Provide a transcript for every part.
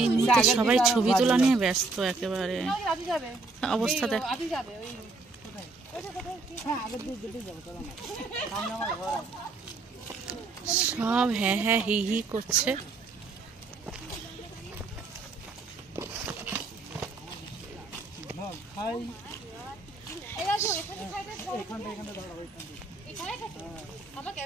এই মুহূর্তে সবাই ছবি তোলা নিয়ে ব্যস্ত একেবারে অবস্থা দেখ। সব হ্যাঁ হ্যাঁ হি হি করছে। প্রচুর ঠান্ডা। এই জায়গাটা আমাকে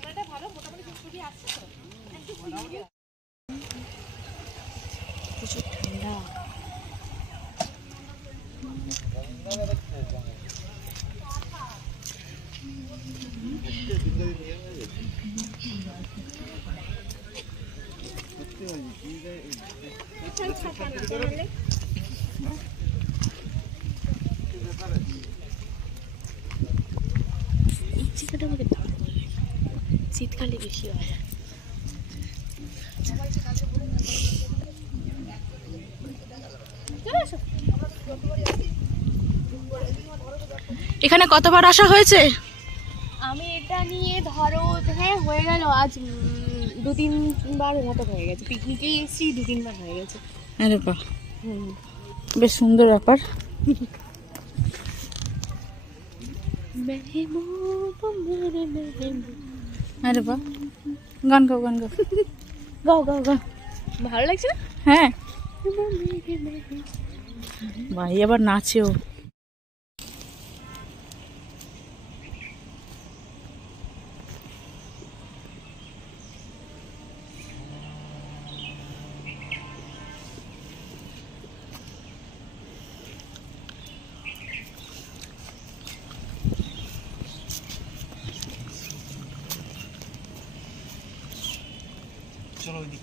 দারুণ লাগে, শীতকালে বেশি হয়। এখানে কতবার আসা হয়েছে? আমি এটা নিয়ে ধরো হ্যাঁ হয়ে গেল আজ 2-3 বার মতো হয়ে গেছে। পিকনিকে এসেছি 2-3 বার হয়ে গেছে। আরে বাহ, বেশ সুন্দর ব্যাপার। আরে বাহ, গান গাও গান গাও গাও গাও গাও। ভালো লাগছে না? হ্যাঁ, ভাই আবার নাচেও। চলো ওই দিক